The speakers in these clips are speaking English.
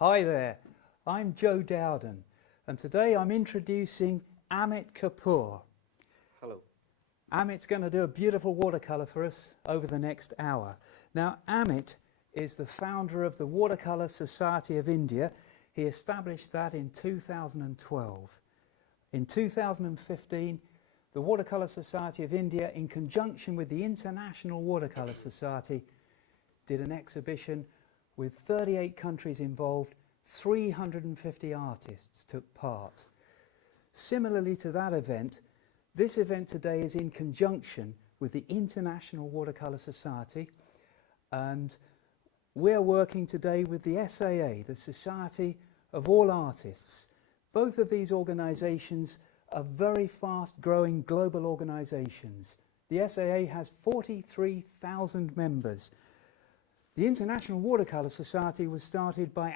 Hi there, I'm Joe Dowden, and today I'm introducing Amit Kapoor. Hello. Amit's going to do a beautiful watercolour for us over the next hour. Now, Amit is the founder of the Watercolour Society of India. He established that in 2012. In 2015, the Watercolour Society of India, in conjunction with the International Watercolour Society, did an exhibition with 38 countries involved. 350 artists took part. Similarly to that event, this event today is in conjunction with the International Watercolour Society, and we're working today with the SAA, the Society of All Artists. Both of these organisations are very fast-growing global organisations. The SAA has 43,000 members. The International Watercolour Society was started by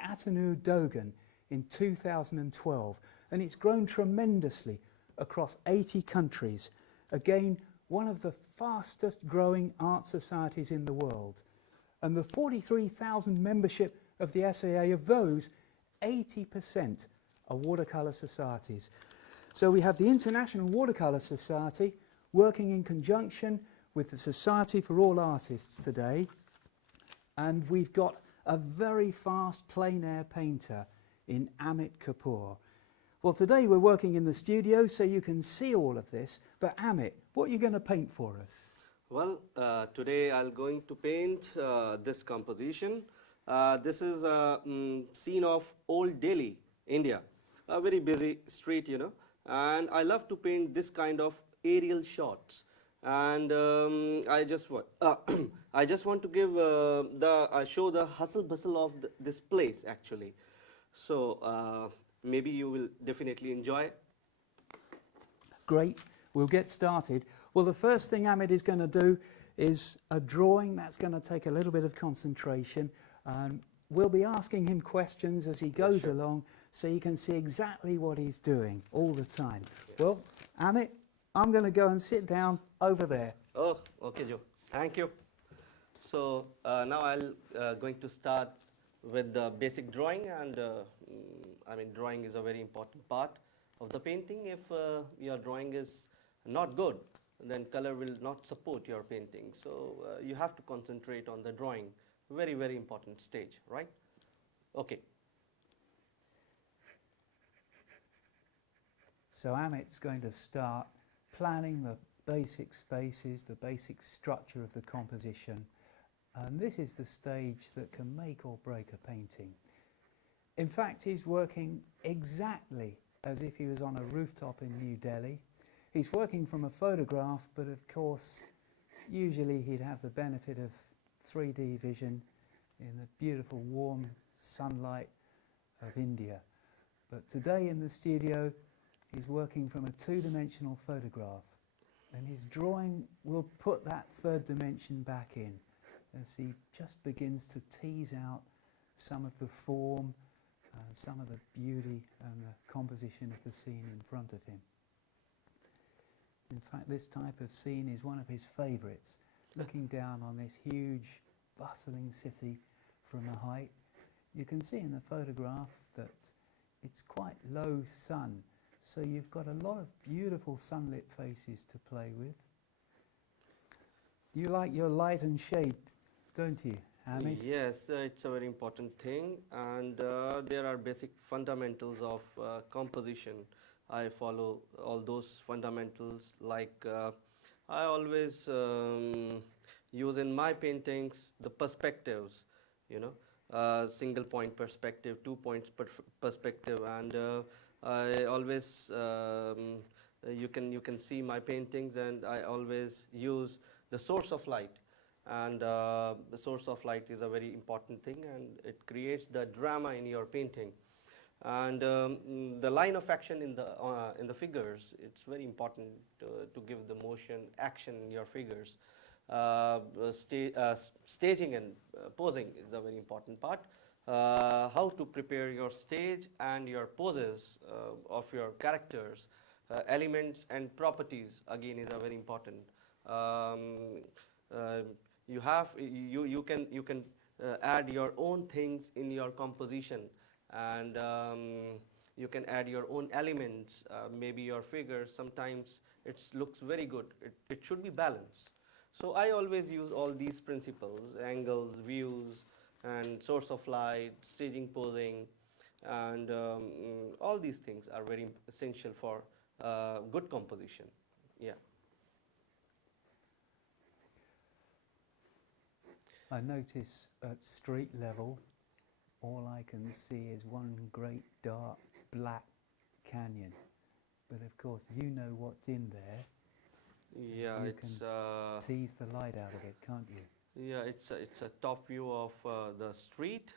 Dowden in 2012, and it's grown tremendously across 80 countries. Again, one of the fastest growing art societies in the world. And the 43,000 membership of the SAA, of those, 80% are watercolour societies. So we have the International Watercolour Society working in conjunction with the Society for All Artists today. And we've got a very fast plein air painter in Amit Kapoor. Well, today we're working in the studio so you can see all of this, but Amit, what are you going to paint for us? Well, today I'm going to paint this composition. This is a scene of Old Delhi, India. A very busy street, you know. And I love to paint this kind of aerial shots. And I just want to give show the hustle bustle of this place actually. So maybe you will definitely enjoy. Great, we'll get started. Well, the first thing Amit is going to do is a drawing. That's going to take a little bit of concentration. We'll be asking him questions as he goes along, so you can see exactly what he's doing all the time. Yeah. Well, Amit, I'm going to go and sit down over there. Oh, okay, Joe. Thank you. So now I'll going to start with the basic drawing, and I mean, drawing is a very important part of the painting. If your drawing is not good, then color will not support your painting. So you have to concentrate on the drawing. Very, very important stage, right? Okay. So Amit's going to start planning the basic spaces, the basic structure of the composition. And this is the stage that can make or break a painting. In fact, he's working exactly as if he was on a rooftop in New Delhi. He's working from a photograph, but of course, usually he'd have the benefit of 3D vision in the beautiful warm sunlight of India. But today in the studio, he's working from a two-dimensional photograph, and his drawing will put that third dimension back in as he just begins to tease out some of the form, some of the beauty and the composition of the scene in front of him. In fact, this type of scene is one of his favourites, looking down on this huge, bustling city from a height. You can see in the photograph that it's quite low sun, so you've got a lot of beautiful sunlit faces to play with. You like your light and shade, don't you, Amit? Yes, it's a very important thing, and there are basic fundamentals of composition. I follow all those fundamentals, like I always use in my paintings the perspectives, you know, single point perspective, 2 points perspective, and I always you can see my paintings, and I always use the source of light, and the source of light is a very important thing, and it creates the drama in your painting. And the line of action in the figures, it's very important to give the motion, action in your figures. Staging and posing is a very important part. How to prepare your stage and your poses of your characters, elements and properties again is a very important. You can add your own things in your composition, and you can add your own elements, maybe your figure. Sometimes it looks very good. It should be balanced. So I always use all these principles: angles, views, and source of light, staging, posing, and all these things are very essential for good composition. Yeah. I notice at street level, all I can see is one great dark black canyon. But of course, you know what's in there. Yeah, You it's tease the light out of it, can't you? yeah, it's a top view of the street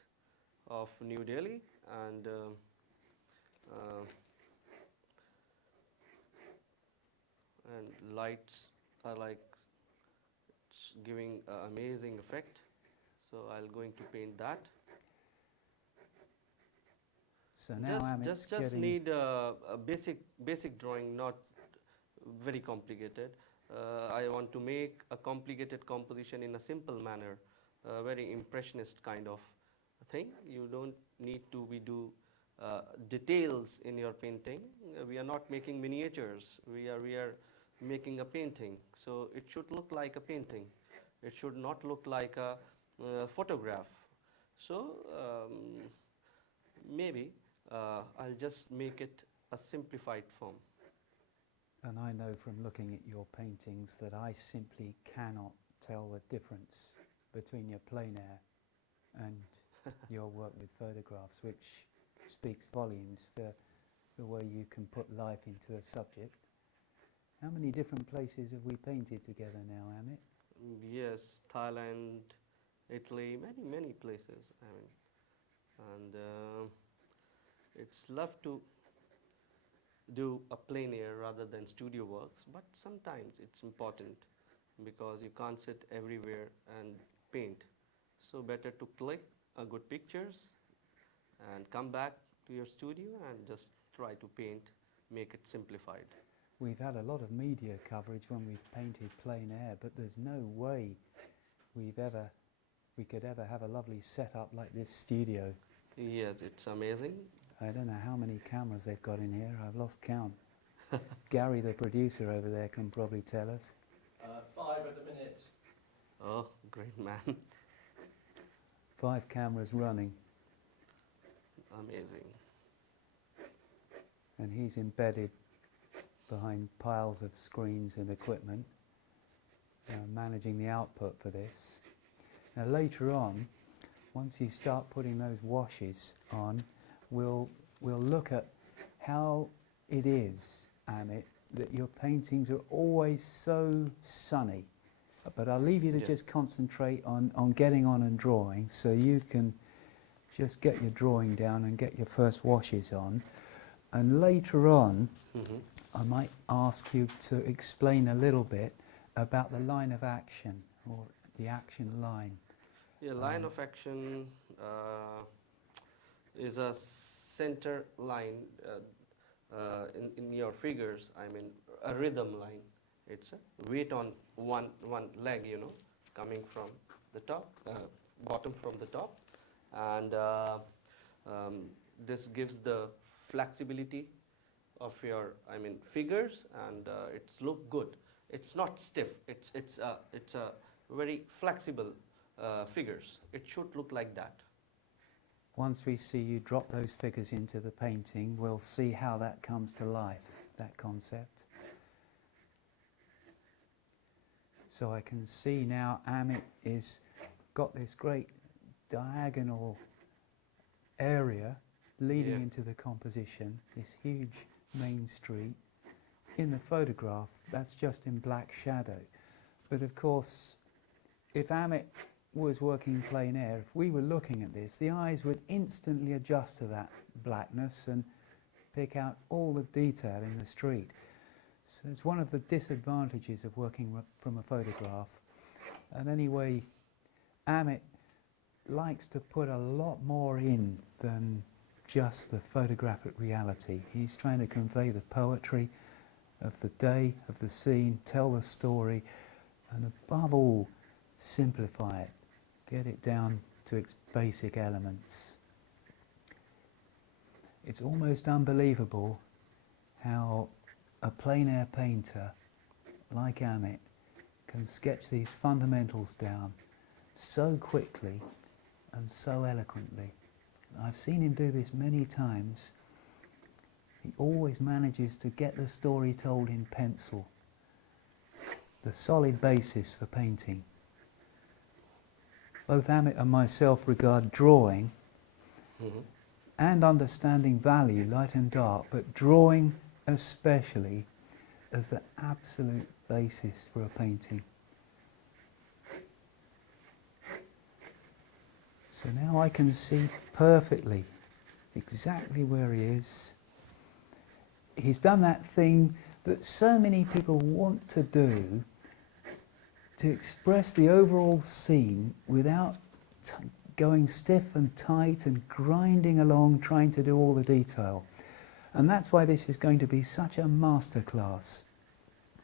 of New Delhi, and uh, lights are like it's giving an amazing effect. So I'll going to paint that. So now Amit's Just getting need a basic drawing, not very complicated. I want to make a complicated composition in a simple manner, a very impressionist kind of thing. You don't need to do details in your painting. We are not making miniatures. We are making a painting. So it should look like a painting. It should not look like a photograph. So maybe I'll just make it a simplified form. And I know from looking at your paintings that I simply cannot tell the difference between your plein air and your work with photographs, which speaks volumes for the way you can put life into a subject. How many different places have we painted together now, Amit? Yes, Thailand, Italy, many places. I mean, and it's love to do a plein air rather than studio works, but sometimes it's important because you can't sit everywhere and paint. So better to click good pictures and come back to your studio and just try to paint, make it simplified. We've had a lot of media coverage when we've painted plein air, but there's no way we could ever have a lovely setup like this studio. Yes, it's amazing. I don't know how many cameras they've got in here. I've lost count. Gary, the producer over there, can probably tell us. 5 at the minute. Oh, great man. 5 cameras running, Amazing. and he's embedded behind piles of screens and equipment, managing the output for this. Now later on, once you start putting those washes on, we'll look at how it is, Amit, that your paintings are always so sunny. But I'll leave you to just concentrate on getting on and drawing, so you can just get your drawing down and get your first washes on. And later on, I might ask you to explain a little bit about the line of action, or the action line. Yeah, line of action is a center line in your figures. I mean, a rhythm line. It's a weight on one leg, coming from the top, bottom from the top, and this gives the flexibility of your, figures, and it's look good. It's not stiff. It's a very flexible figures. It should look like that. Once we see you drop those figures into the painting, we'll see how that comes to life, that concept. So I can see now Amit is got this great diagonal area leading into the composition, this huge main street. In the photograph, that's just in black shadow. But of course, if Amit was working plein air, if we were looking at this, the eyes would instantly adjust to that blackness and pick out all the detail in the street. So it's one of the disadvantages of working from a photograph. And anyway, Amit likes to put a lot more in than just the photographic reality. He's trying to convey the poetry of the day, of the scene, tell the story, and above all, simplify it, get it down to its basic elements. It's almost unbelievable how a plein air painter like Amit can sketch these fundamentals down so quickly and so eloquently. I've seen him do this many times. He always manages to get the story told in pencil, the solid basis for painting. Both Amit and myself regard drawing and understanding value, light and dark, but drawing especially as the absolute basis for a painting. So now I can see perfectly exactly where he is. He's done that thing that so many people want to do, to express the overall scene without going stiff and tight and grinding along trying to do all the detail. And that's why this is going to be such a masterclass.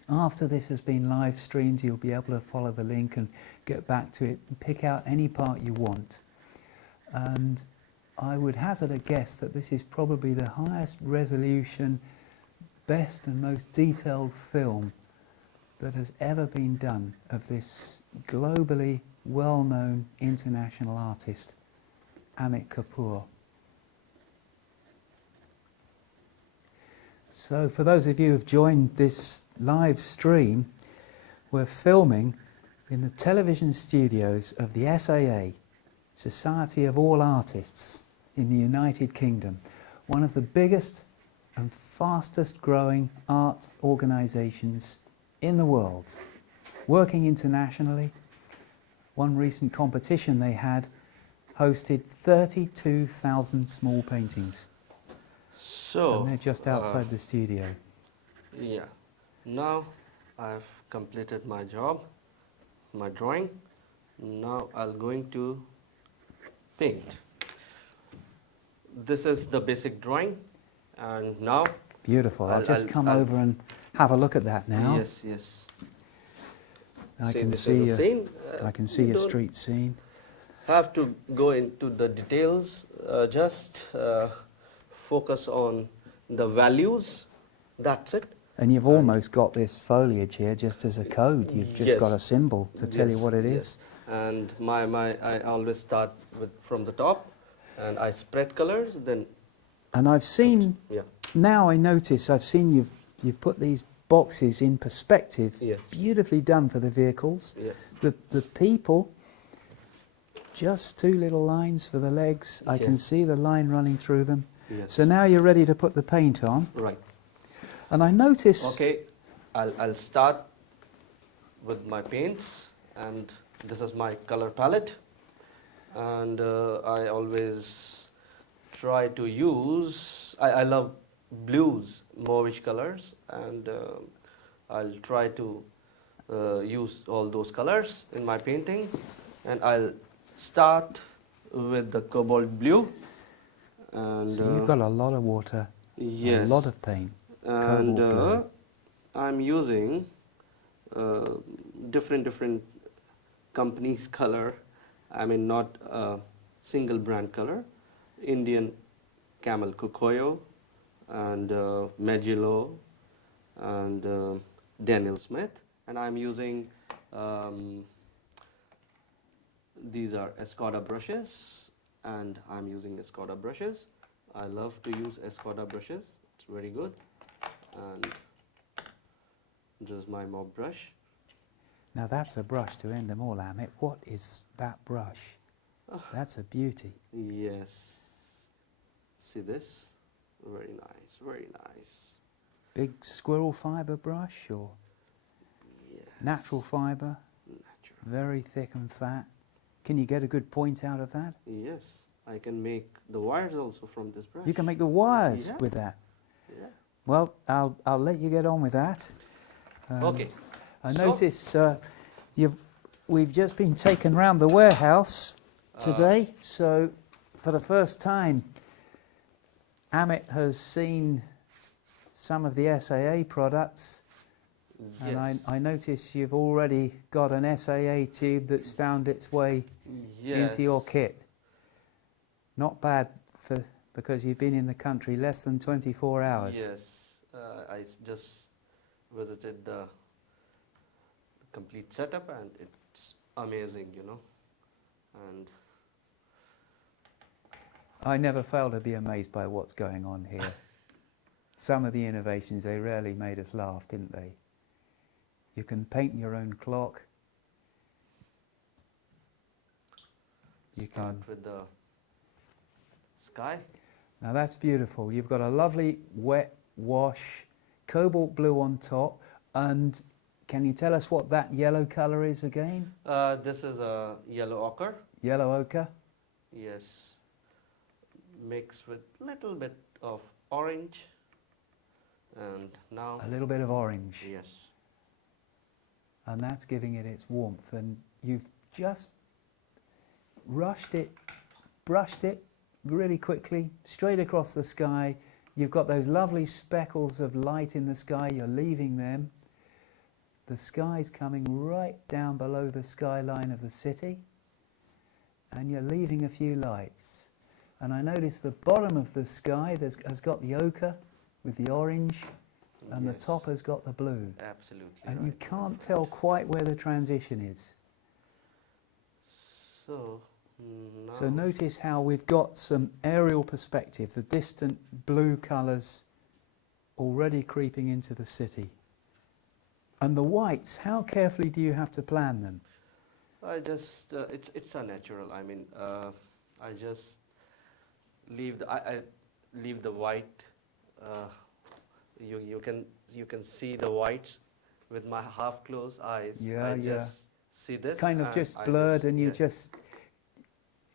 After this has been live streamed, you'll be able to follow the link and get back to it and pick out any part you want. And I would hazard a guess that this is probably the highest resolution, best and most detailed film that has ever been done of this globally well-known international artist, Amit Kapoor. So for those of you who have joined this live stream, we're filming in the television studios of the SAA, Society of All Artists in the United Kingdom, one of the biggest and fastest growing art organisations in the world, working internationally. One recent competition they had hosted 32,000 small paintings. So, And they're just outside the studio. yeah, now I've completed my job, my drawing. Now I'm going to paint. This is the basic drawing, and now Beautiful. I'll just come over and have a look at that now. Yes, yes. I can this see is a scene. I can see You a don't street scene. have to go into the details. Just focus on the values. That's it. And you've almost got this foliage here just as a code. You've just got a Yes. symbol to tell you Yes, what it yes. is. And I always start from the top, and I spread colors. Then And I've seen, yeah, now I notice, I've seen you've put these boxes in perspective. Yes. Beautifully done for the vehicles. yeah, The people, just two little lines for the legs. I can Yeah. see the line running through them. yes. So now you're ready to put the paint on. Right. And I notice, Okay, I'll start with my paints, and this is my color palette, and I always try to use, I love blues, mauvish colors, and I'll try to use all those colors in my painting, and I'll start with the cobalt blue, and so you've got a lot of water, yes, a lot of paint. and cobalt blue. I'm using different companies' color. I mean, not single brand color. Indian Camel Cocoyo, and Magello, and Daniel Smith, and I'm using these are Escoda brushes, and I'm using Escoda brushes. I love to use Escoda brushes. It's very good. And this is my mop brush. Now that's a brush to end them all, Amit. What is that brush? That's a beauty. Yes. See this? Very nice, very nice. Big squirrel fibre brush or Yes. natural fibre, Natural. very thick and fat. Can you get a good point out of that? Yes. I can make the wires also from this brush. You can make the wires Yeah. with that. Yeah. Well, I'll let you get on with that. Okay. I So- notice we've just been taken round the warehouse today, so for the first time, Amit has seen some of the SAA products, and Yes. I notice you've already got an SAA tube that's found its way Yes. into your kit. Not bad for because you've been in the country less than 24 hours. Yes, just visited the complete setup and it's amazing, you know. And I never fail to be amazed by what's going on here. Some of the innovations, they really made us laugh, didn't they? You can paint your own clock. You start can. with the sky. Now that's beautiful. You've got a lovely wet wash, cobalt blue on top, and can you tell us what that yellow colour is again? This is a yellow ochre. Yellow ochre? Yes, mixed with little bit of orange, and now A little bit of orange. yes, And that's giving it its warmth. And you've just rushed it, brushed it really quickly, straight across the sky. You've got those lovely speckles of light in the sky, you're leaving them. The sky's coming right down below the skyline of the city, and you're leaving a few lights. And I notice the bottom of the sky has got the ochre with the orange, and yes, the top has got the blue. absolutely. And you right. can't tell quite where the transition is. So now So notice how we've got some aerial perspective, the distant blue colours already creeping into the city. And the whites, how carefully do you have to plan them? I just it's a natural. I mean, I just leave the I leave the white. You can see the whites with my half closed eyes. Yeah, I yeah. just see this Kind of and just I blurred, and you yeah. just,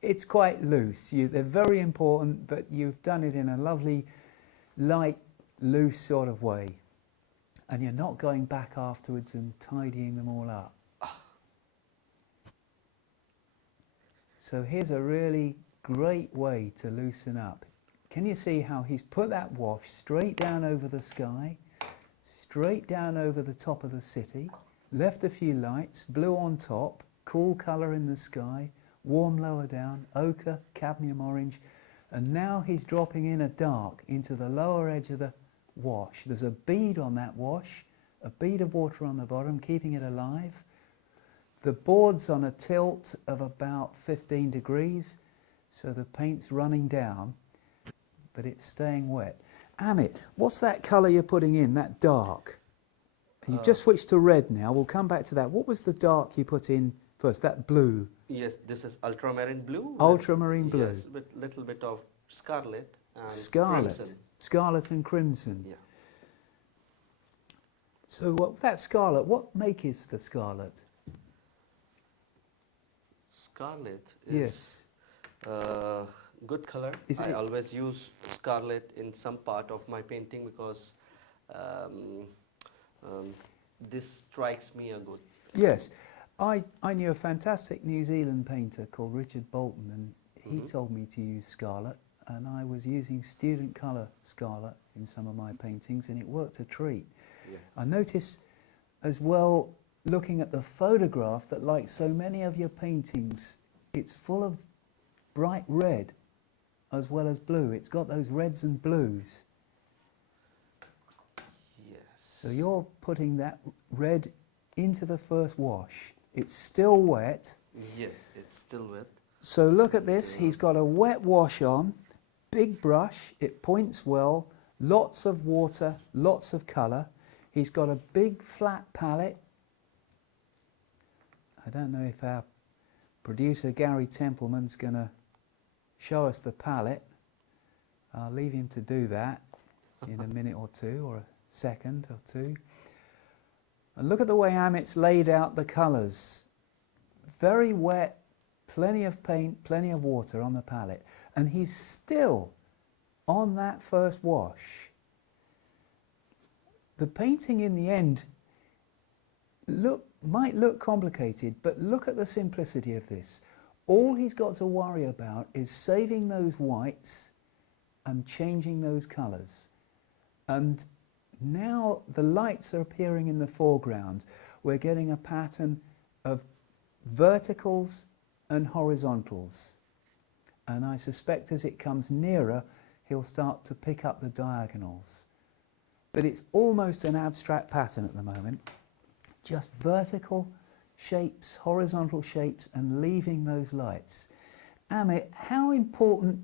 it's quite loose. They're very important, but you've done it in a lovely, light, loose sort of way. And you're not going back afterwards and tidying them all up. So here's a really great way to loosen up. Can you see how he's put that wash straight down over the sky, straight down over the top of the city, left a few lights, blue on top, cool colour in the sky, warm lower down, ochre, cadmium orange, and now he's dropping in a dark into the lower edge of the wash. There's a bead on that wash, a bead of water on the bottom, keeping it alive. The board's on a tilt of about 15 degrees, so the paint's running down, but it's staying wet. Amit, what's that colour you're putting in, that dark? You've just switched to red now, we'll come back to that. What was the dark you put in first, that blue? Yes, this is ultramarine blue. Ultramarine blue. Yes, with little bit of scarlet and Scarlet. crimson. Scarlet and crimson. Yeah. So that scarlet, what make is the scarlet? Scarlet Yes. is good color. Is I it- always use scarlet in some part of my painting because this strikes me a good. Yes. I knew a fantastic New Zealand painter called Richard Bolton, and he told me to use scarlet, and I was using student colour scarlet in some of my paintings, and it worked a treat. Yeah. I noticed as well, looking at the photograph, that like so many of your paintings, it's full of bright red as well as blue. It's got those reds and blues. Yes. So you're putting that red into the first wash. It's still wet. Yes, it's still wet. So look at this, he's got a wet wash on, big brush, it points well, lots of water, lots of colour. He's got a big flat palette. I don't know if our producer Gary Templeman's going to show us the palette. I'll leave him to do that in a minute or two, or a second or two. And look at the way Amit's laid out the colours. Very wet, plenty of paint, plenty of water on the palette. And he's still on that first wash. The painting in the end might look complicated, but look at the simplicity of this. All he's got to worry about is saving those whites and changing those colours. And now the lights are appearing in the foreground. We're getting a pattern of verticals and horizontals. And I suspect as it comes nearer, he'll start to pick up the diagonals. But it's almost an abstract pattern at the moment, just vertical shapes, horizontal shapes, and leaving those lights. Amit, how important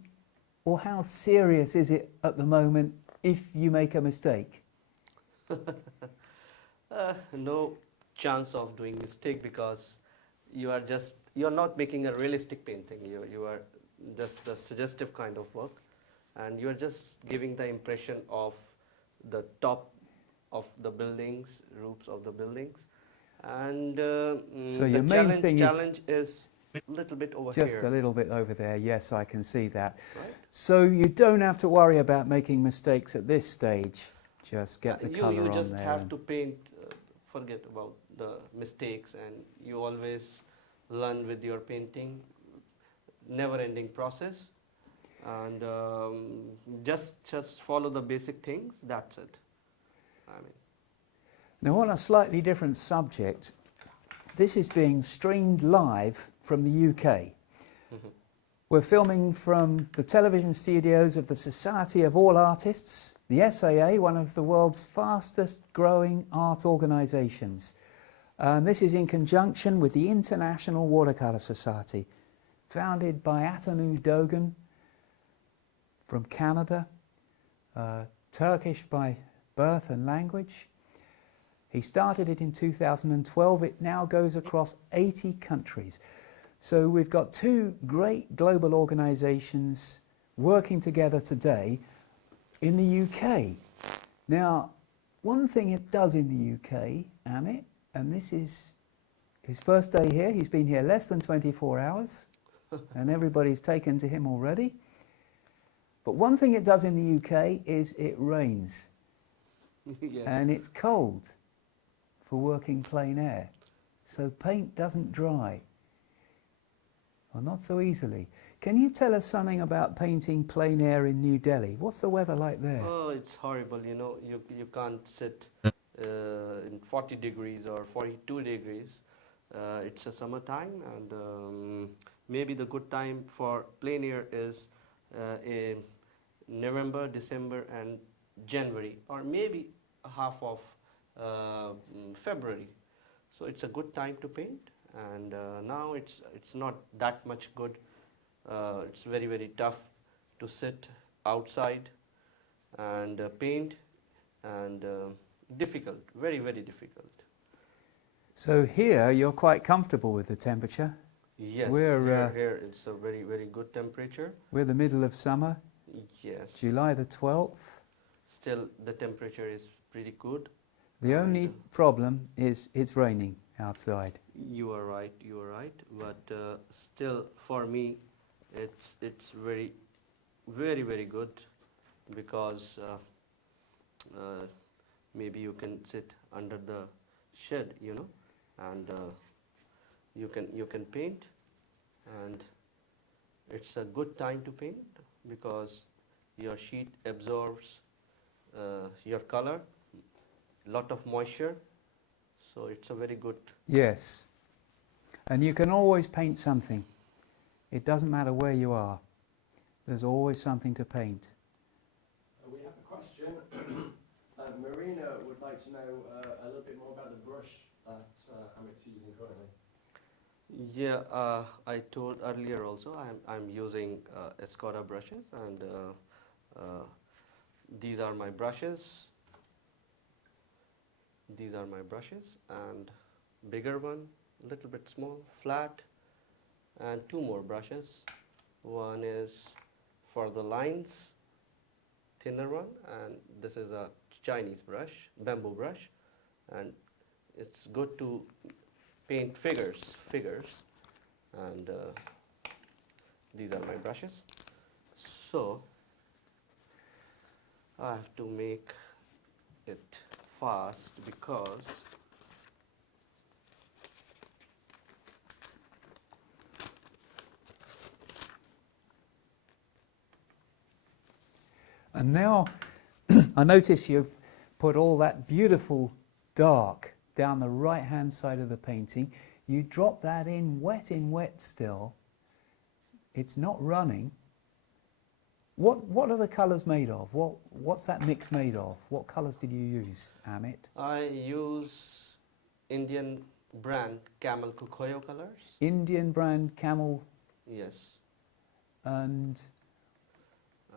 or how serious is it at the moment if you make a mistake? No chance of doing mistake, because you're not making a realistic painting. You are just a suggestive kind of work, and you are just giving the impression of the top of the buildings, roofs of the buildings, and So your the main challenge is a little bit over here. Just a little bit over there, yes, I can see that. Right? So you don't have to worry about making mistakes at this stage. Just get the colour on there. You just have and- to paint, forget about the mistakes, and you always learn with your painting, never-ending process, and just follow the basic things, that's it. I mean, Now, on a slightly different subject, this is being streamed live from the UK. We're filming from the television studios of the Society of All Artists, the SAA, one of the world's fastest growing art organisations. And this is in conjunction with the International Watercolour Society, founded by Dowden from Canada, Turkish by birth and language. He started it in 2012. It now goes across 80 countries. So we've got two great global organisations working together today in the UK. Now, one thing it does in the UK, Amit, and this is his first day here, he's been here less than 24 hours, and everybody's taken to him already. But one thing it does in the UK is it rains, yes. and it's cold for working plein air. So paint doesn't dry. Well, not so easily. Can you tell us something about painting plein air in New Delhi? What's the weather like there? Oh, it's horrible, you know, you can't sit in 40 degrees or 42 degrees. It's a summertime, and maybe the good time for plein air is in November, December and January, or maybe half of February. So it's a good time to paint, and now it's not that much good. It's very, very tough to sit outside and paint, and difficult, very, very difficult. So here you're quite comfortable with the temperature. Yes, We're, here it's a very, very good temperature. We're the middle of summer, Yes, July the 12th. still the temperature is pretty good. The only problem is it's raining outside. You are right, but still for me it's very, very, very good, because maybe you can sit under the shed, you know, and you can paint, and it's a good time to paint because your sheet absorbs your color, lot of moisture, so it's a very good. Yes. And you can always paint something. It doesn't matter where you are. There's always something to paint. We have a question. Marina would like to know a little bit more about the brush that Amit's using currently. Yeah, I told earlier also I'm using Escoda brushes, and these are my brushes. These are my brushes, and bigger one, little bit small, flat, and two more brushes. One is for the lines, thinner one, and this is a Chinese brush, bamboo brush, and it's good to paint figures, and these are my brushes. So I have to make it fast because And now I notice you've put all that beautiful dark down the right hand side of the painting. You drop that in wet still. It's not running. What are the colours made of? What's that mix made of? What colours did you use, Amit? I use Indian brand Camel Kukoyo colors. Indian brand Camel, Yes. and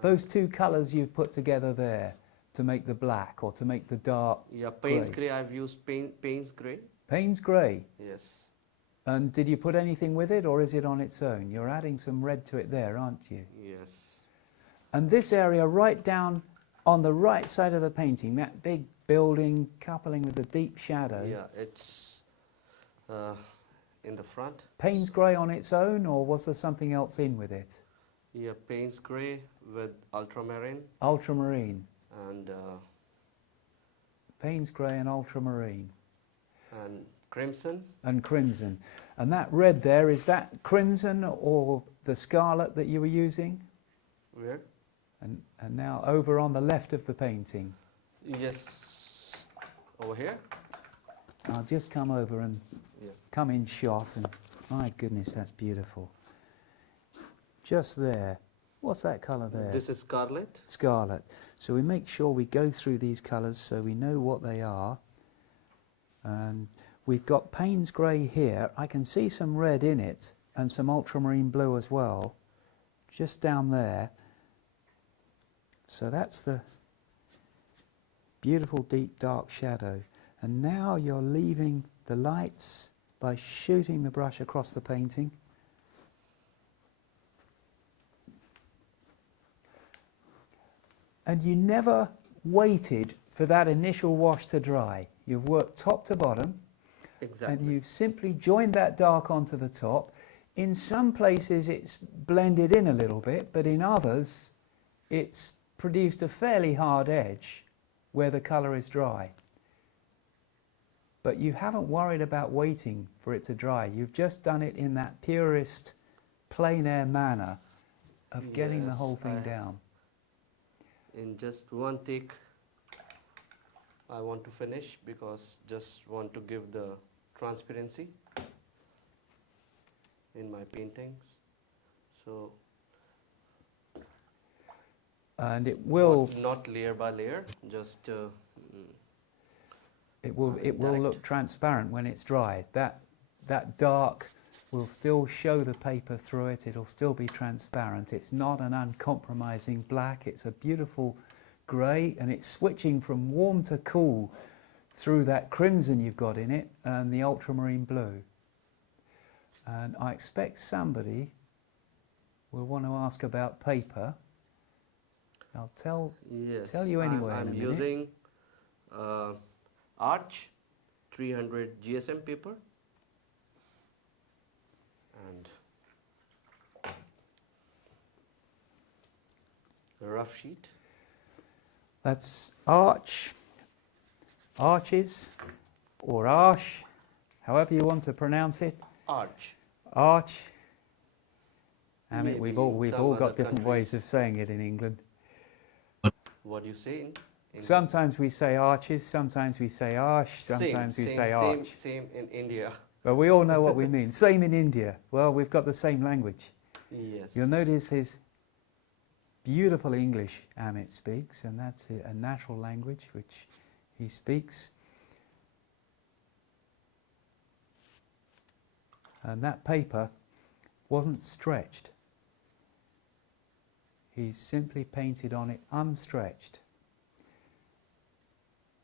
those two colours you've put together there to make the black or to make the dark Yeah, Payne's grey. Grey. I've used Payne's Grey. Payne's grey. Yes. And did you put anything with it, or is it on its own? You're adding some red to it there, aren't you? Yes. And this area right down on the right side of the painting, that big building coupling with the deep shadow. Yeah, it's in the front. Payne's grey on its own, or was there something else in with it? Yeah, Payne's Grey with ultramarine Ultramarine. and Payne's grey and ultramarine. and crimson. And crimson. And that red there, is that crimson or the scarlet that you were using? Where? And now over on the left of the painting. Yes. Over here. I'll just come over and Yeah. come in shot, and my goodness, that's beautiful. Just there. What's that colour there? This is scarlet. Scarlet. So we make sure we go through these colours so we know what they are. And we've got Payne's grey here. I can see some red in it and some ultramarine blue as well, just down there. So that's the beautiful deep dark shadow. And now you're leaving the lights by shooting the brush across the painting. And you never waited for that initial wash to dry. You've worked top to bottom, Exactly. and you've simply joined that dark onto the top. In some places it's blended in a little bit, but in others it's produced a fairly hard edge where the colour is dry. But you haven't worried about waiting for it to dry. You've just done it in that purest, plein air manner of getting the Yes, whole thing I- down. In just one take, I want to finish because just want to give the transparency in my paintings. So And it will not layer by layer, just it will direct. look transparent when it's dry. That dark will still show the paper through it. It'll still be transparent. It's not an uncompromising black. It's a beautiful grey, and it's switching from warm to cool through that crimson you've got in it and the ultramarine blue. And I expect somebody will want to ask about paper. I'll tell yes. you anyway in a I'm minute. using Arch 300 GSM paper and a rough sheet. That's arches, or arch, however you want to pronounce it. Arch. Arch. I mean, Maybe we've in all some got other different ways of countries. saying it in England. What do you say? In Sometimes we say arches, sometimes we say arch, sometimes we say arch. Same in India. But we all know what we mean. Same in India. Well, we've got the same language. Yes. You'll notice his beautiful English Amit speaks, and that's a natural language which he speaks. And that paper wasn't stretched. He's simply painted on it unstretched.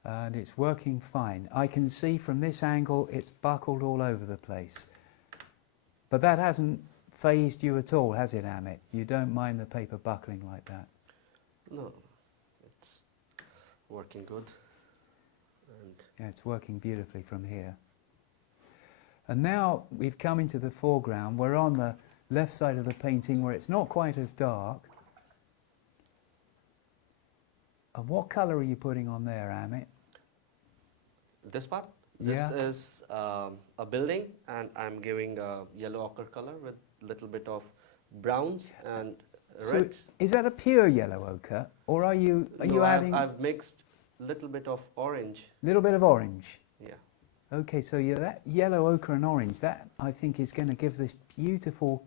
And it's working fine. I can see from this angle it's buckled all over the place. But that hasn't phased you at all, has it, Amit? You don't mind the paper buckling like that? No, it's working good. And Yeah, it's working beautifully from here. And now we've come into the foreground. We're on the left side of the painting where it's not quite as dark. And what colour are you putting on there, Amit? this part, this Yeah. is a building, and I'm giving a yellow ochre color with little bit of browns and So reds. is that a pure yellow ochre, or are you No, adding I've mixed little bit of orange. a little bit of orange? Yeah. Okay, so that yellow ochre and orange, that I think is going to give this beautiful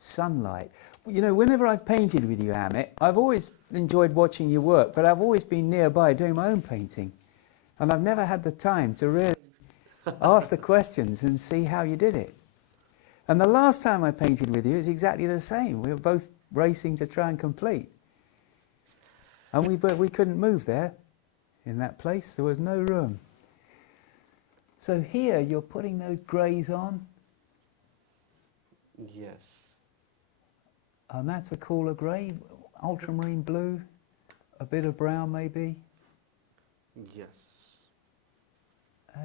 sunlight. You know, whenever I've painted with you, Amit, I've always enjoyed watching your work, but I've always been nearby doing my own painting. And I've never had the time to really ask the questions and see how you did it. And the last time I painted with you is exactly the same. We were both racing to try and complete. And we couldn't move there in that place. There was no room. So here you're putting those greys on, Yes. and that's a cooler grey, ultramarine blue, a bit of brown maybe. Yes.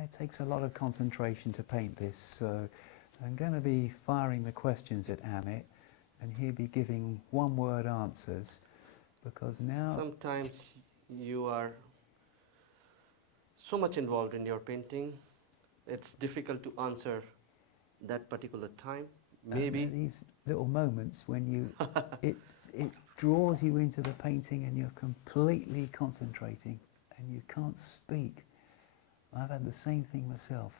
It takes a lot of concentration to paint this, so I'm going to be firing the questions at Amit, and he'll be giving one-word answers, because now... Sometimes you are so much involved in your painting, it's difficult to answer that particular time. Maybe these little moments when you it draws you into the painting and you're completely concentrating and you can't speak. I've had the same thing myself.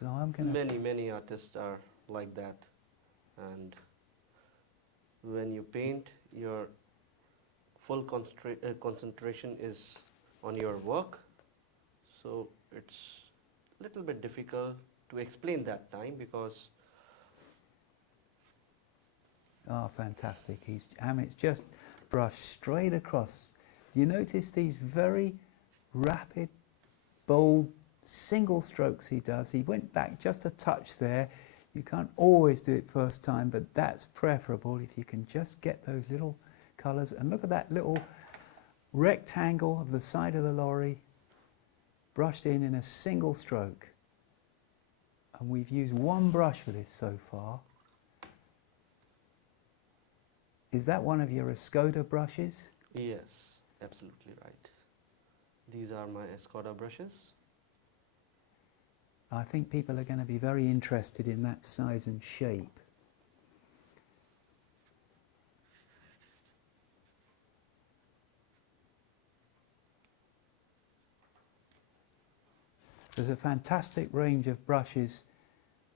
So I'm going to... many artists are like that, and when you paint, your full concentration is on your work, so it's a little bit difficult to explain that time, because Oh, fantastic. Amit's just brushed straight across. Do you notice these very rapid, bold, single strokes he does? He went back just a touch there. You can't always do it first time, but that's preferable if you can just get those little colours. And look at that little rectangle of the side of the lorry brushed in a single stroke. And we've used one brush for this so far. Is that one of your Escoda brushes? yes, absolutely right. These are my Escoda brushes. I think people are going to be very interested in that size and shape. There's a fantastic range of brushes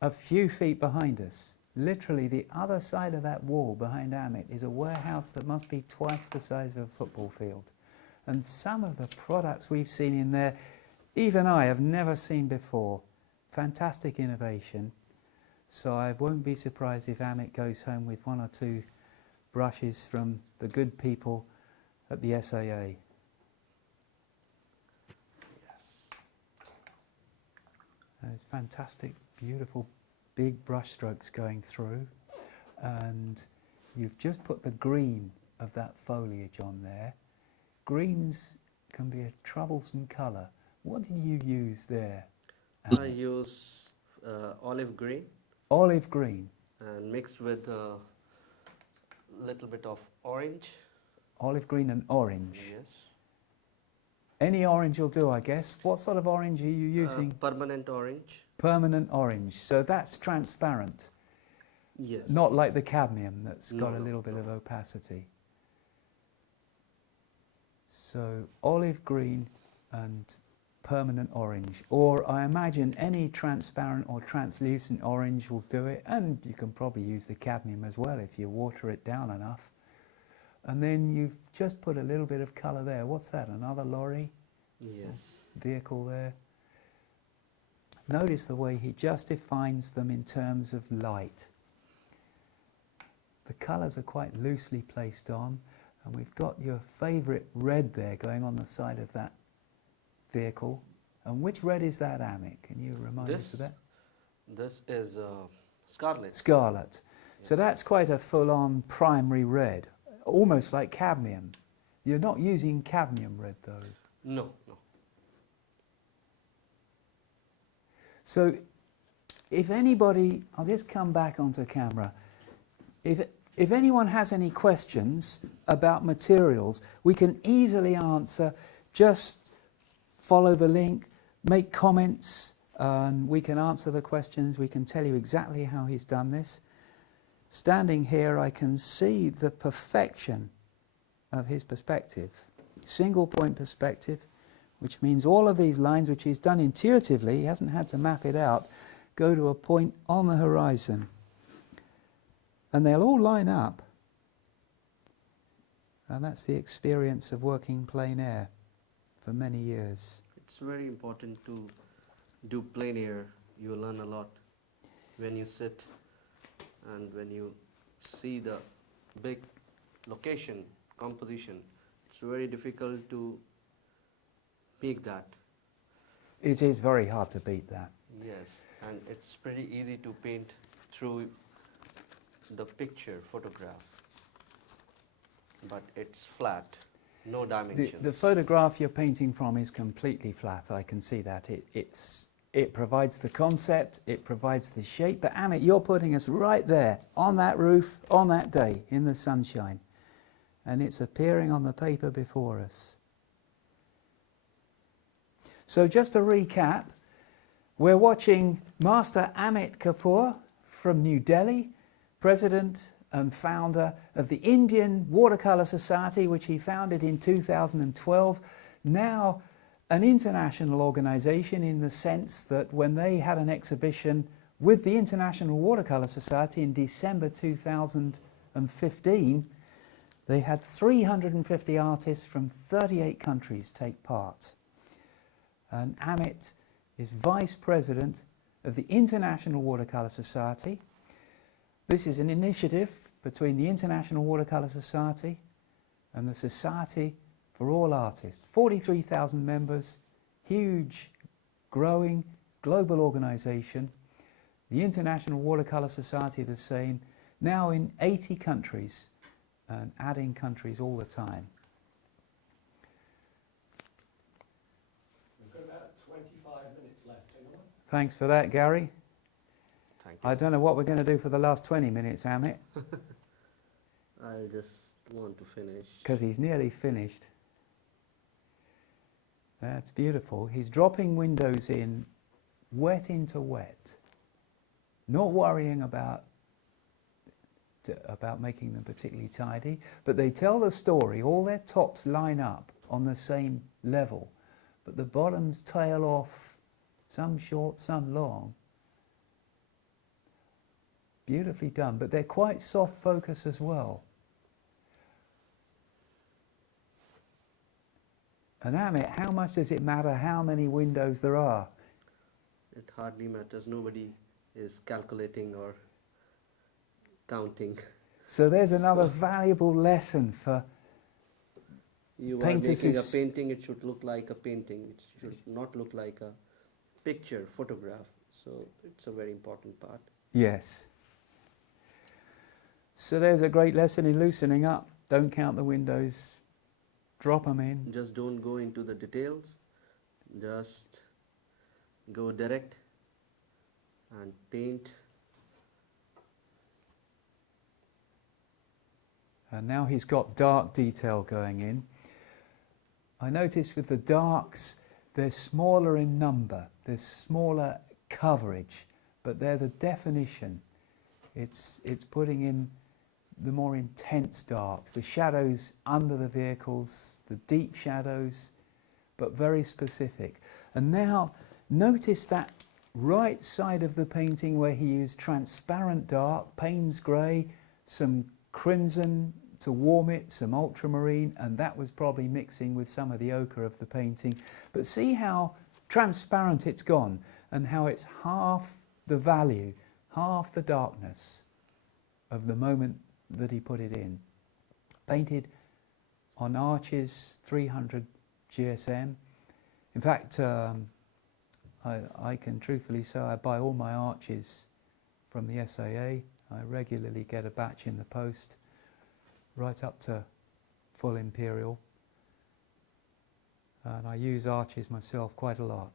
a few feet behind us. Literally the other side of that wall behind Amit is a warehouse that must be twice the size of a football field. And some of the products we've seen in there, even I have never seen before. Fantastic innovation. So I won't be surprised if Amit goes home with one or two brushes from the good people at the SAA. Yes. There's fantastic, beautiful, big brush strokes going through. And you've just put the green of that foliage on there. Greens can be a troublesome colour. What did you use there? I use olive green Olive green. and mixed with a little bit of orange. Olive green and orange. Yes. Any orange will do, I guess. What sort of orange are you using? Permanent orange. Permanent orange. So that's transparent. Yes. Not like the cadmium that's got No, a no, little bit no. of opacity. So olive green and permanent orange. Or I imagine any transparent or translucent orange will do it. And you can probably use the cadmium as well if you water it down enough. And then you've just put a little bit of colour there. What's that? Another lorry? Yes. Vehicle there. Notice the way he just defines them in terms of light. The colours are quite loosely placed on, and we've got your favourite red there going on the side of that vehicle. And which red is that, Amit? Can you remind us of that? This is scarlet. Scarlet. So Yes. that's quite a full-on primary red, almost like cadmium. You're not using cadmium red though. No, no. So if anybody, I'll just come back onto camera. If anyone has any questions about materials, we can easily answer. Just follow the link, make comments, and we can answer the questions. We can tell you exactly how he's done this. Standing here, I can see the perfection of his perspective. Single point perspective, which means all of these lines, which he's done intuitively, he hasn't had to map it out, go to a point on the horizon. And they'll all line up. And that's the experience of working plein air for many years. It's very important to do plein air. You learn a lot when you sit and when you see the big location, composition. It's very difficult to make that. It is very hard to beat that. Yes, and it's pretty easy to paint through the picture, photograph. But it's flat, no dimensions. The photograph you're painting from is completely flat. I can see that. It provides the concept, it provides the shape. But Amit, you're putting us right there, on that roof, on that day, in the sunshine. And it's appearing on the paper before us. So just to recap, we're watching Master Amit Kapoor from New Delhi, President and founder of the Indian Watercolour Society, which he founded in 2012. Now an international organisation in the sense that when they had an exhibition with the International Watercolour Society in December 2015, they had 350 artists from 38 countries take part. And Amit is Vice President of the International Watercolour Society. This is an initiative between the International Watercolour Society and the Society for All Artists. 43,000 members, huge, growing, global organisation. The International Watercolour Society the same, now in 80 countries and adding countries all the time. We've got about 25 minutes left. Anyone? Thanks for that, Gary. Thank you. I don't know what we're going to do for the last 20 minutes, Amit, I just want to finish. because he's nearly finished. That's beautiful. He's dropping windows in, wet into wet, not worrying about making them particularly tidy, but they tell the story. All their tops line up on the same level, but the bottoms tail off, some short, some long. Beautifully done, but they're quite soft focus as well. And Amit, how much does it matter how many windows there are? It hardly matters. Nobody is calculating or counting. So there's another valuable lesson for You are painters making who a painting, it should look like a painting. It should not look like a picture, photograph. So it's a very important part. Yes. So there's a great lesson in loosening up. Don't count the windows. Drop them in. Just don't go into the details. Just go direct and paint. And now he's got dark detail going in. I notice with the darks, they're smaller in number. There's smaller coverage, but they're the definition. It's putting in the more intense darks, the shadows under the vehicles, the deep shadows, but very specific. And now notice that right side of the painting where he used transparent dark, Payne's grey, some crimson to warm it, some ultramarine, and that was probably mixing with some of the ochre of the painting. But see how transparent it's gone and how it's half the value, half the darkness of the moment that he put it in. Painted on arches, 300 GSM. In fact, I can truthfully say I buy all my arches from the SAA. I regularly get a batch in the post, right up to full imperial. And I use arches myself quite a lot.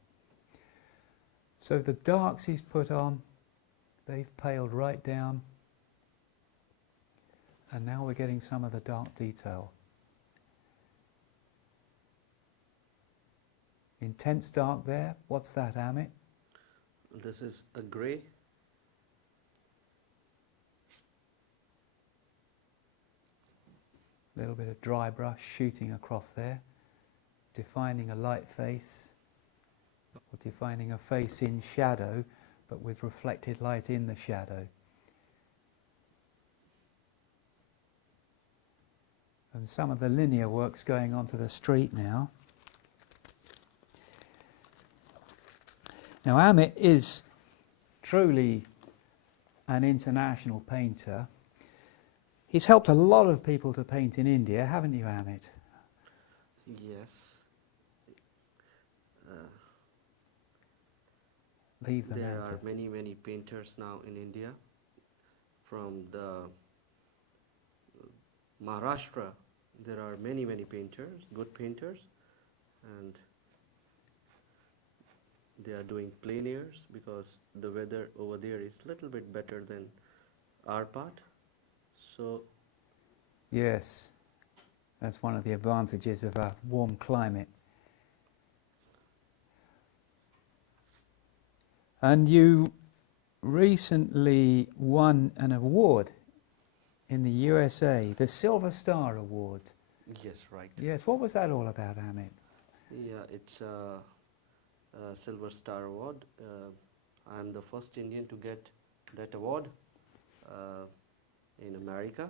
So the darks he's put on, they've paled right down. And now we're getting some of the dark detail. Intense dark there. What's that, Amit? This is a grey. A little bit of dry brush shooting across there, defining a light face, or defining a face in shadow, but with reflected light in the shadow. And some of the linear work's going onto the street now. Now Amit is truly an international painter. He's helped a lot of people to paint in India, haven't you, Amit? Yes. Leave them There out are of- many painters now in India. From the Maharashtra, there are many painters, good painters, and they are doing plein airs because the weather over there is little bit better than our part. So Yes, that's one of the advantages of a warm climate. And you recently won an award in the USA, the Silver Star Award. yes, right. Yes, what was that all about, Amit? Yeah, it's a Silver Star Award. I'm the first Indian to get that award in America,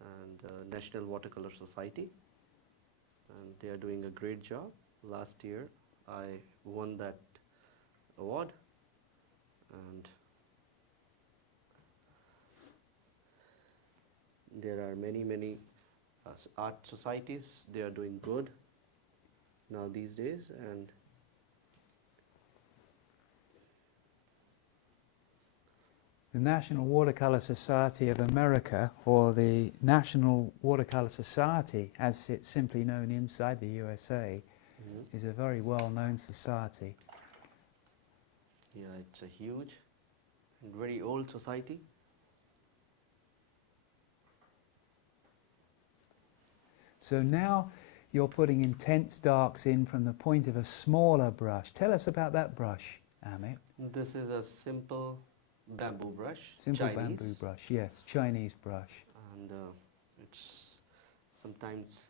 and National Watercolor Society, and they are doing a great job. Last year I won that award, and there are many art societies. They are doing good now these days, and The National Watercolour Society of America, or the National Watercolour Society, as it's simply known inside the USA, is a very well-known society. yeah, it's a huge and very old society. So now you're putting intense darks in from the point of a smaller brush. Tell us about that brush, Amit. This is a simple bamboo brush, Simple Chinese, bamboo brush, yes, Chinese brush. and it's sometimes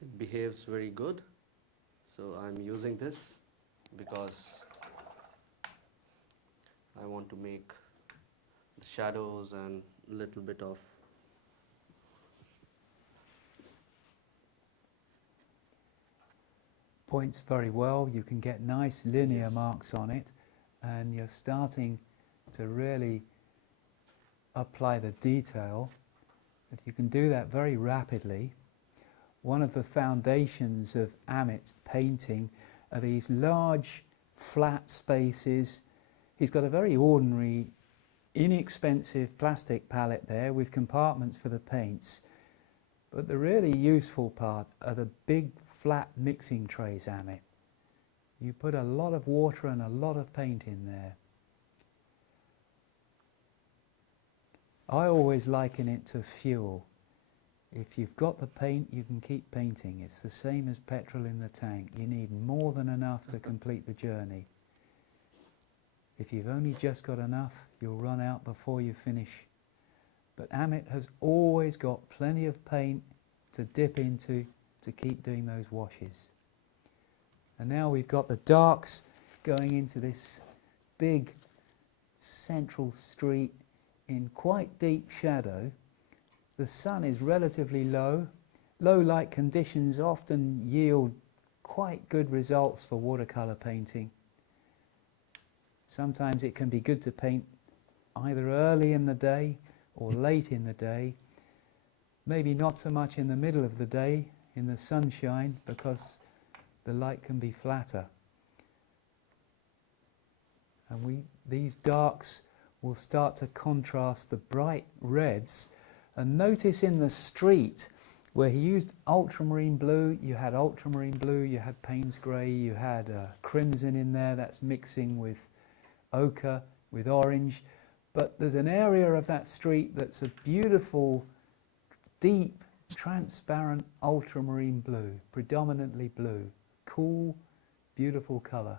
it behaves very good. So I'm using this because I want to make the shadows and little bit of Points very well, you can get nice linear Yes. marks on it, and you're starting to really apply the detail. But you can do that very rapidly. One of the foundations of Amit's painting are these large flat spaces. He's got a very ordinary, inexpensive plastic palette there with compartments for the paints. But the really useful part are the big flat mixing trays, Amit. You put a lot of water and a lot of paint in there. I always liken it to fuel. If you've got the paint, you can keep painting. It's the same as petrol in the tank. You need more than enough to complete the journey. If you've only just got enough, you'll run out before you finish. But Amit has always got plenty of paint to dip into to keep doing those washes. And now we've got the darks going into this big central street in quite deep shadow. The sun is relatively low. Low light conditions often yield quite good results for watercolour painting. Sometimes it can be good to paint either early in the day or late in the day. Maybe not so much in the middle of the day in the sunshine, because the light can be flatter. And these darks will start to contrast the bright reds. And notice in the street where he used ultramarine blue, you had ultramarine blue, you had Payne's grey, you had crimson in there, that's mixing with ochre, with orange. But there's an area of that street that's a beautiful, deep, transparent ultramarine blue, predominantly blue. Cool, beautiful colour.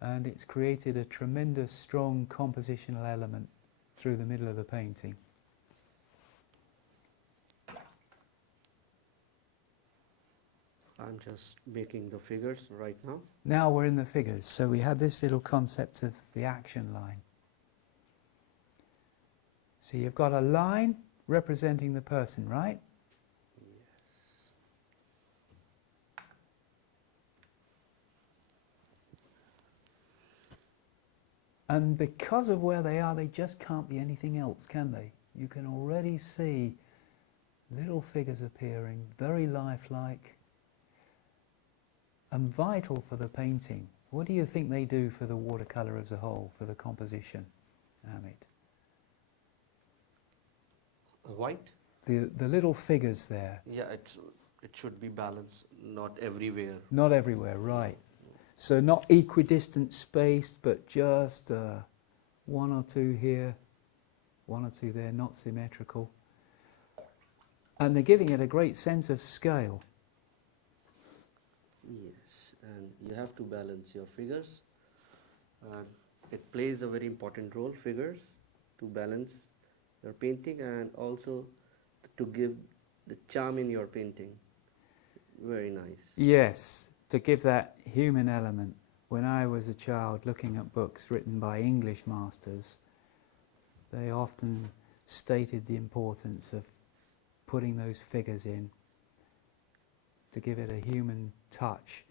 And it's created a tremendous, strong compositional element through the middle of the painting. I'm just making the figures right now. Now we're in the figures, so we had this little concept of the action line. So you've got a line representing the person, right? Yes. And because of where they are, they just can't be anything else, can they? You can already see little figures appearing, very lifelike and vital for the painting. What do you think they do for the watercolour as a whole, for the composition, Amit? White? The little figures there. Yeah, it should be balanced, not everywhere. Not everywhere, right. So not equidistant spaced, but just one or two here, one or two there, not symmetrical. And they're giving it a great sense of scale. Yes, and you have to balance your figures. It plays a very important role, figures, to balance your painting and also to give the charm in your painting. Very nice. Yes, to give that human element. When I was a child looking at books written by English masters, they often stated the importance of putting those figures in to give it a human touch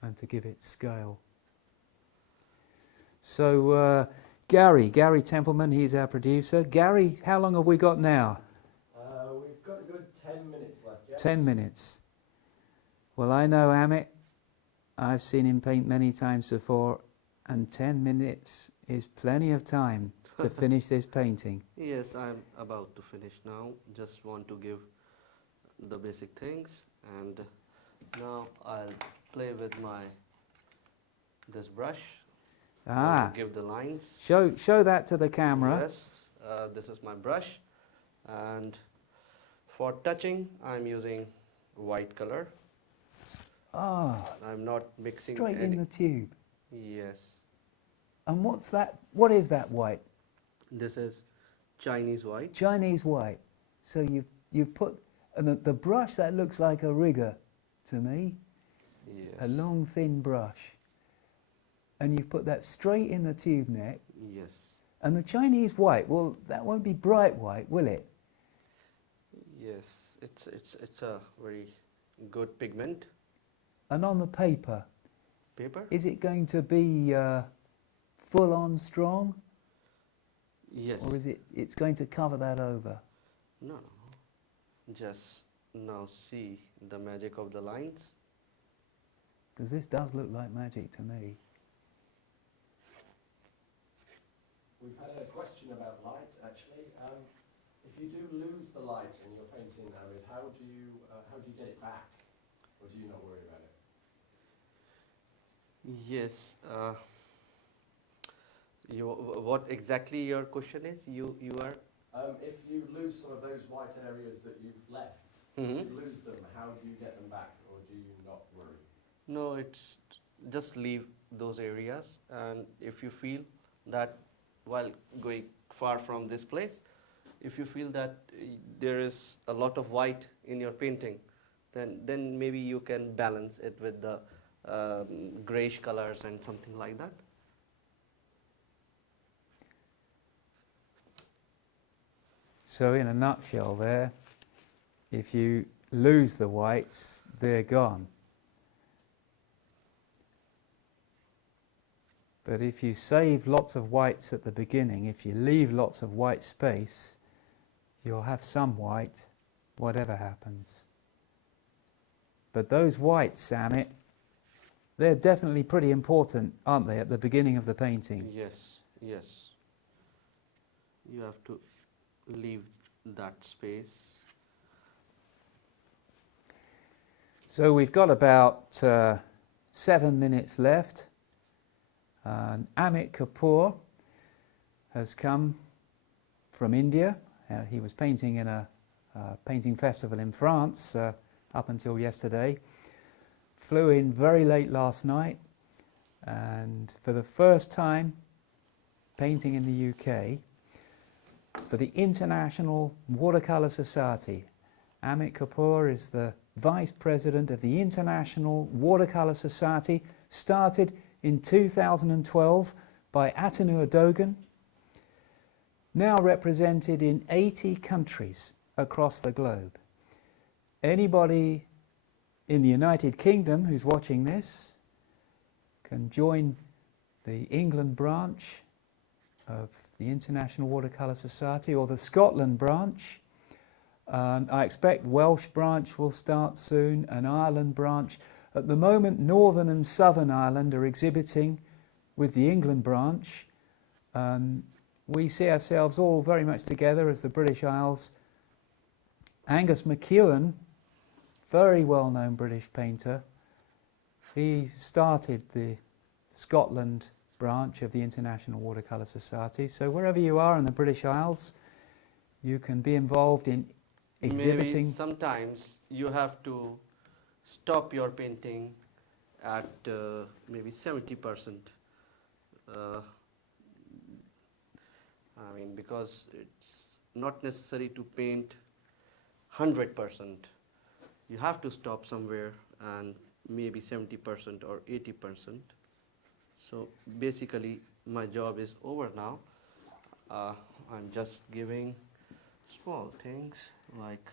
and to give it scale. So Gary Templeman, he's our producer. Gary, how long have we got now? We've got a good 10 minutes left, yeah? 10 minutes. Well, I know Amit. I've seen him paint many times before, and 10 minutes is plenty of time to finish this painting. Yes, I'm about to finish now. Just want to give the basic things, and now I'll play with this brush. Ah, Give the lines. show that to the camera. Yes, this is my brush, and for touching I'm using white color. Ah, I'm not mixing straight any. in the tube. Yes, And what's that? What is that white? this is Chinese white. Chinese white. So you've put, and the brush, that looks like a rigger to me, Yes. a long thin brush. And you've put that straight in the tube neck. Yes. And the Chinese white, well, that won't be bright white, will it? Yes, it's a very good pigment. And on the paper, Paper? is it going to be full on strong? Yes. Or is it's going to cover that over? No, no. Just now see the magic of the lines. Because this does look like magic to me. We've had a question about light, actually. If you do lose the light in your painting, Amit, how do you get it back? Or do you not worry about it? Yes. What exactly your question is? You are. If you lose some of those white areas that you've left, if you lose them, how do you get them back, or do you not worry? No, it's just leave those areas, and if you feel that while going far from this place, if you feel that there is a lot of white in your painting, then maybe you can balance it with the grayish colors and something like that. So in a nutshell there, if you lose the whites, they're gone. But if you save lots of whites at the beginning, if you leave lots of white space, you'll have some white, whatever happens. But those whites, Amit, they're definitely pretty important, aren't they, at the beginning of the painting? Yes, yes. You have to leave that space. So we've got about 7 minutes left. And Amit Kapoor has come from India. He was painting in a painting festival in France up until yesterday. Flew in very late last night, and for the first time painting in the UK for the International Watercolour Society. Amit Kapoor is the Vice President of the International Watercolour Society, started in 2012 by Dowden. now represented in 80 countries across the globe. Anybody in the United Kingdom who's watching this can join the England branch of the International Watercolour Society, or the Scotland branch. I expect Welsh branch will start soon, an Ireland branch. At the moment, Northern and Southern Ireland are exhibiting with the England branch. We see ourselves all very much together as the British Isles. Angus McEwen, very well-known British painter, he started the Scotland branch of the International Watercolour Society. So wherever you are in the British Isles, you can be involved in exhibiting. Maybe sometimes you have to stop your painting at maybe 70%. Because it's not necessary to paint 100%. You have to stop somewhere and maybe 70% or 80%. So basically my job is over now. I'm just giving small things like...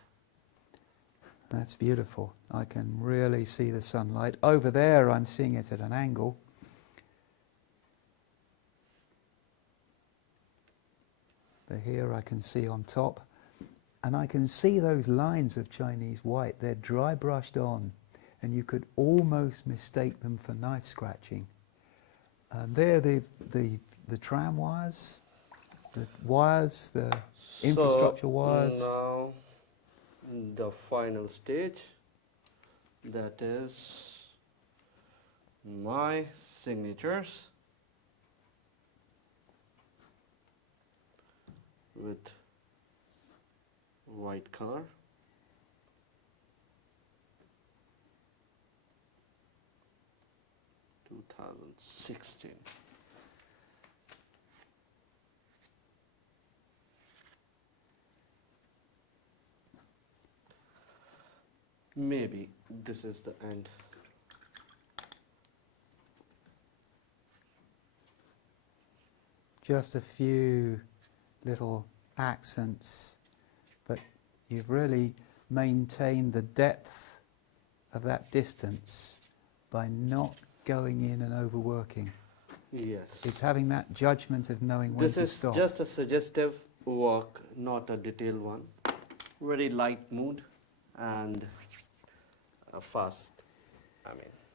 That's beautiful. I can really see the sunlight. Over there I'm seeing it at an angle. But here I can see on top. And I can see those lines of Chinese white. They're dry brushed on. And you could almost mistake them for knife scratching. And there the tram wires, the wires, the infrastructure wires. Now the final stage, that is my signatures with white color. (2016). Maybe this is the end. Just a few little accents, but you've really maintained the depth of that distance by not going in and overworking. Yes. It's having that judgment of knowing when to stop. This is just a suggestive work, not a detailed one. Very light mood and fast.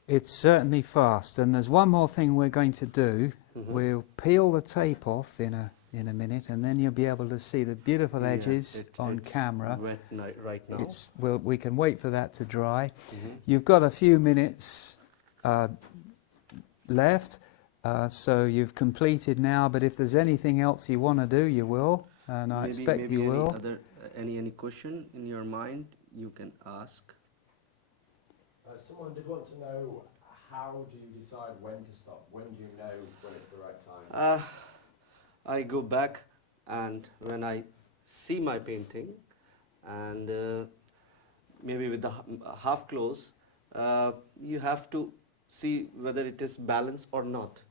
It's certainly fast, and there's one more thing we're going to do. We'll peel the tape off in a minute, and then you'll be able to see the beautiful edges on camera. Wet right now. We can wait for that to dry. You've got a few minutes left, so you've completed now, but if there's anything else you want to do, you will, and I expect you will. Any question in your mind, you can ask. Someone did want to know, how do you decide when to stop? When do you know when it's the right time? I go back, and when I see my painting, and maybe with the half close, you have to see whether it is balanced or not.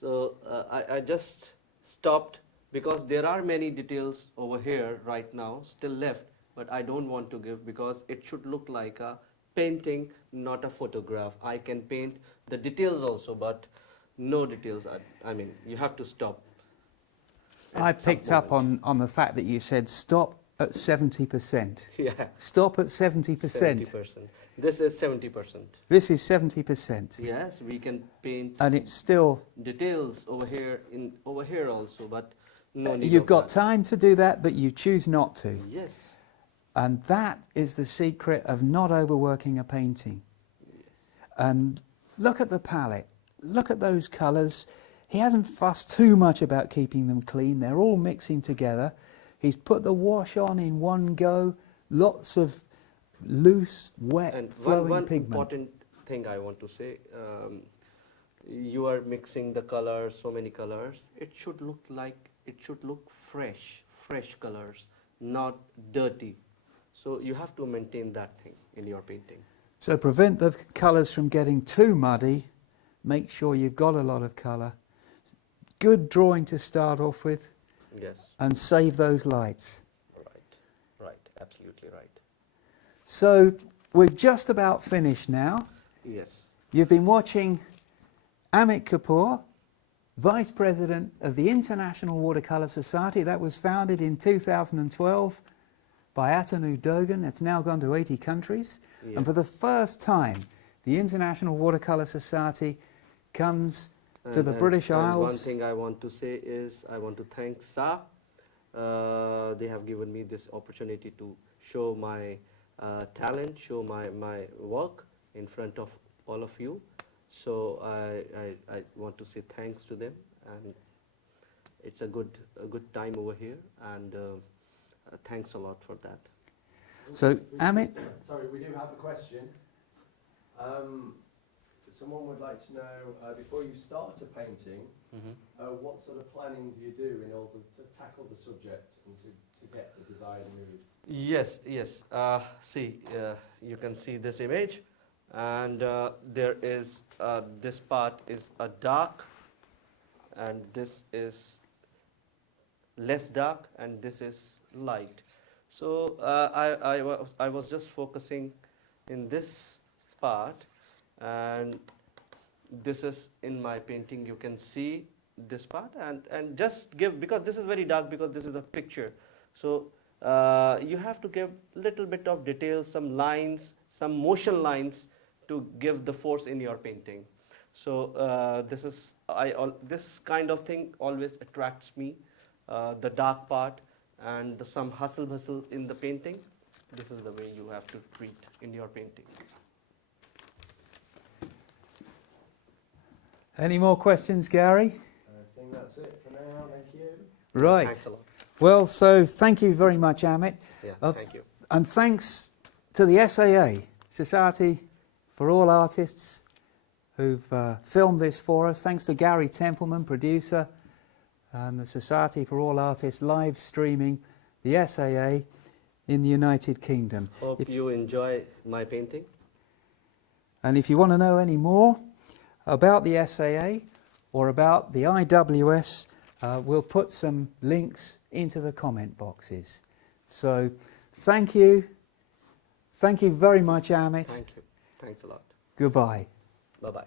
So I just stopped, because there are many details over here right now still left, but I don't want to give, because it should look like a painting, not a photograph. I can paint the details also, but no details. You have to stop. I picked up on the fact that you said stop at 70%. Yeah. Stop at 70%. 70%. This is 70%. This is 70%. Yes, we can paint. And it's still... details over here also, but no need. You've got time to do that, but you choose not to. Yes. And that is the secret of not overworking a painting. Yes. And look at the palette. Look at those colours. He hasn't fussed too much about keeping them clean. They're all mixing together. He's put the wash on in one go. Lots of loose, wet, And flowing one pigment. important thing I want to say, you are mixing the colors, so many colors. It should look fresh colors, not dirty. So you have to maintain that thing in your painting. So prevent the colours from getting too muddy. Make sure you've got a lot of colour. Good drawing to start off with. Yes. and save those lights. Right, absolutely right. So we've just about finished now. Yes. You've been watching Amit Kapoor, Vice President of the International Watercolour Society. That was founded in 2012 by Atanu Dowden. It's now gone to 80 countries. Yeah. And for the first time, the International Watercolour Society comes to the British Isles. One thing I want to say is I want to thank SAA. They have given me this opportunity to show my talent, show my work in front of all of you. So I want to say thanks to them, and it's a good time over here, and thanks a lot for that. So, Amit? Sorry, we do have a question. Someone would like to know, before you start a painting, what sort of planning do you do in order to tackle the subject and to get the desired mood? Yes. See, you can see this image, and there is this part is a dark, and this is less dark, and this is light. So I was just focusing in this part, and this is in my painting. You can see this part, and just give, because this is very dark, because this is a picture. So you have to give little bit of detail, some lines, some motion lines to give the force in your painting. So this kind of thing always attracts me, the dark part and some hustle bustle in the painting. This is the way you have to treat in your painting. Any more questions, Gary? I think that's it for now. Thank you. Right. Thanks a lot. Well, so thank you very much, Amit. Yeah, thank you. And thanks to the SAA, Society for All Artists, who've filmed this for us. Thanks to Gary Templeman, producer, and the Society for All Artists live streaming the SAA in the United Kingdom. Hope you enjoy my painting. And if you want to know any more about the SAA or about the IWS, we'll put some links into the comment boxes. So thank you. Thank you very much, Amit. Thank you. Thanks a lot. Goodbye. Bye-bye.